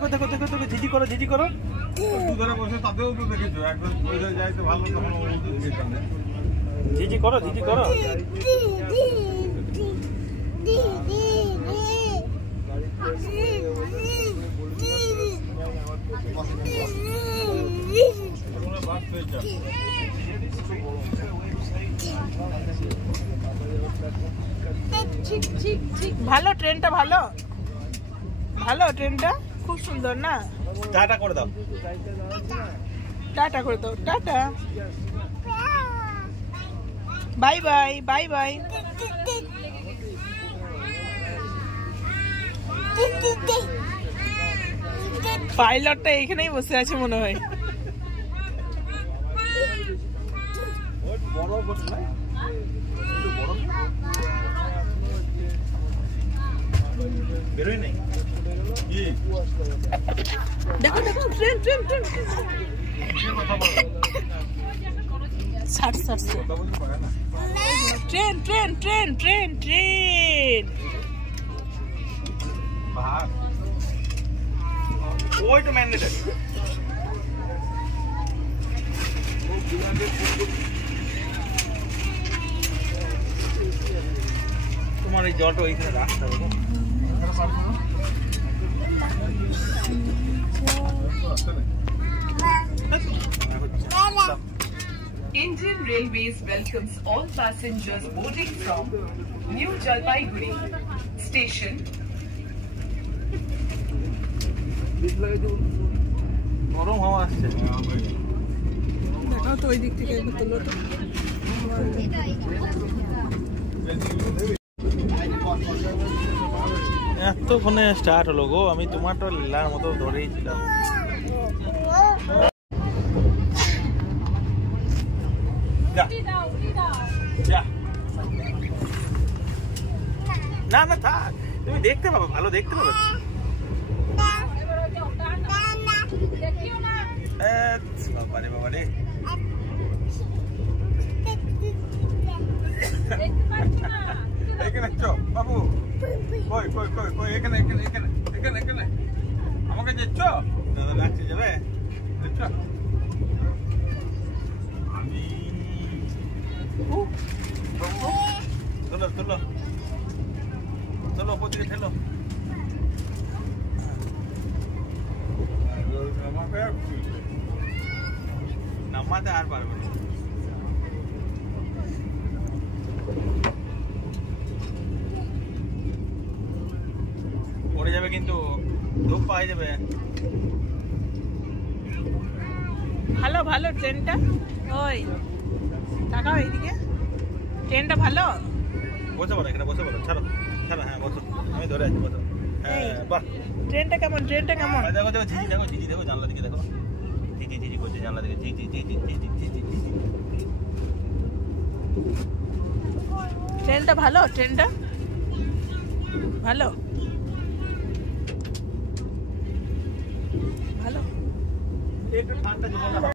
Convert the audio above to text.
দেখো দেখো দেখো ঝিঝি করো ঝিঝি করো। ধরে বসে তাতেও তো দেখেছো একদম ওই যাইতে ভালো তখন ঝিঝি করো ঝিঝি করো। ভালো ট্রেনটা, ভালো ভালো ট্রেনটা, খুব সুন্দর না? টাটা করে দাও, টাটা করে দাও, tata, bye bye, bye bye. পাইলটটা এখানেই বসে আছে মনে হয়। বেরোই নাই। দেখো দেখো ট্রেন ট্রেন ট্রেন, ছাড় ছাড়, train train train train train. ওই তো ম্যান্ডেটরি। তোমার এই জলটা ওইখানে রাখতে হবে। Indian Railways welcomes all passengers boarding from New Jalpaiguri Station. গরম হাওয়া আসছে। দেখাও তো ওই দিক থেকে একটু তোলো তো। এতক্ষণে স্টার্ট হলো গো, আমি তোমারটা লীলার মতো ধরেই ছিলাম। না না থাক, তুমি দেখতে পাবে, ভালো দেখতে পাবে। বাবারে বাবারে, এখানে চো বাবু, কই কই কই কই, এখানে এখানে এখানে এখানে এখানে আমাকে যাচ্ছ? দাদা ডাকছে, যাবে? আচ্ছা তোলো তোলো তোলো, ওপর দিকে ঠেলো। আমাকে নামাতে আর পারবে না। পড়ে যাবে কিন্তু, ধূপ পাওয়া যাবে। ভালো ভালো ট্রেনটা, ওই তাকাও এইদিকে, ট্রেনটা ভালো। বসে পড়ো এখানে, বসে পড়ো, ছাড়ো ছাড়ো, হ্যাঁ বসো, আমি ধরে আছি, বসো। হ্যাঁ বাহ, ট্রেনটা কেমন, ট্রেনটা কেমন? দেখো দেখো ঝিঝি, দেখো ঝিঝি, দেখো জানলা দিকে, দেখো ঝিঝি ঝিঝি করছে জানলা দিকে, ঝিঝি ঝিঝি ঝিঝি ঝিঝি ঝিঝি। ট্রেনটা ভালো, ট্রেনটা ভালো ভালো। একটু ঠান্ডা জীবন।